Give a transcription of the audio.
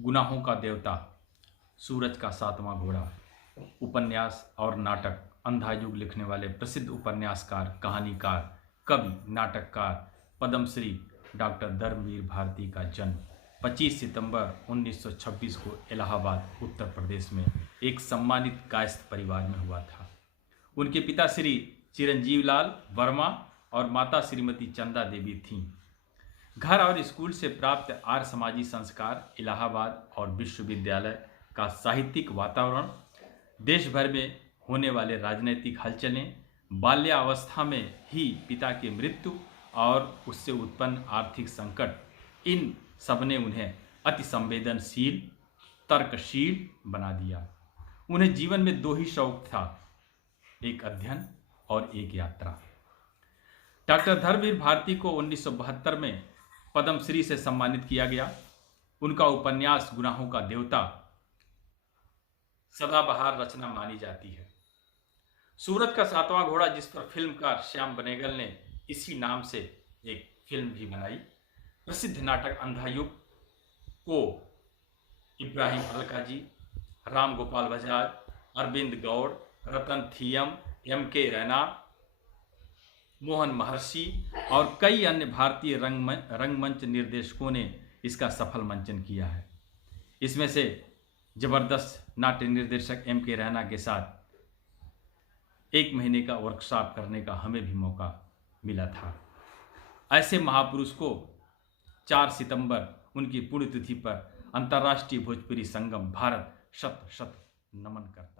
गुनाहों का देवता, सूरज का सातवां घोड़ा, उपन्यास और नाटक अंधा युग लिखने वाले प्रसिद्ध उपन्यासकार, कहानीकार, कवि, नाटककार पद्मश्री डॉक्टर धर्मवीर भारती का जन्म 25 सितंबर 1926 को इलाहाबाद, उत्तर प्रदेश में एक सम्मानित कायस्थ परिवार में हुआ था। उनके पिता श्री चिरंजीव लाल वर्मा और माता श्रीमती चंदा देवी थीं। घर और स्कूल से प्राप्त आर्य समाजी संस्कार, इलाहाबाद और विश्वविद्यालय का साहित्यिक वातावरण, देश भर में होने वाले राजनीतिक हलचलें, बाल्यावस्था में ही पिता की मृत्यु और उससे उत्पन्न आर्थिक संकट, इन सब ने उन्हें अति संवेदनशील, तर्कशील बना दिया। उन्हें जीवन में दो ही शौक था, एक अध्ययन और एक यात्रा। डॉक्टर धर्मवीर भारती को 1972 में पद्मश्री से सम्मानित किया गया। उनका उपन्यास गुनाहों का देवता सदाबहार रचना मानी जाती है। सूरज का सातवां घोड़ा, जिस पर फिल्मकार श्याम बेनेगल ने इसी नाम से एक फिल्म भी बनाई। प्रसिद्ध नाटक अंधा युग को इब्राहिम अलकाजी, राम गोपाल बजाज, अरविंद गौड़, रतन थियम, M.K. रैना, मोहन महर्षि और कई अन्य भारतीय रंगमंच निर्देशकों ने इसका सफल मंचन किया है। इसमें से जबरदस्त नाट्य निर्देशक M.K. रैना के साथ 1 महीने का वर्कशॉप करने का हमें भी मौका मिला था। ऐसे महापुरुष को 4 सितंबर उनकी पुण्यतिथि पर अंतर्राष्ट्रीय भोजपुरी संगम भारत शत शत नमन करता है।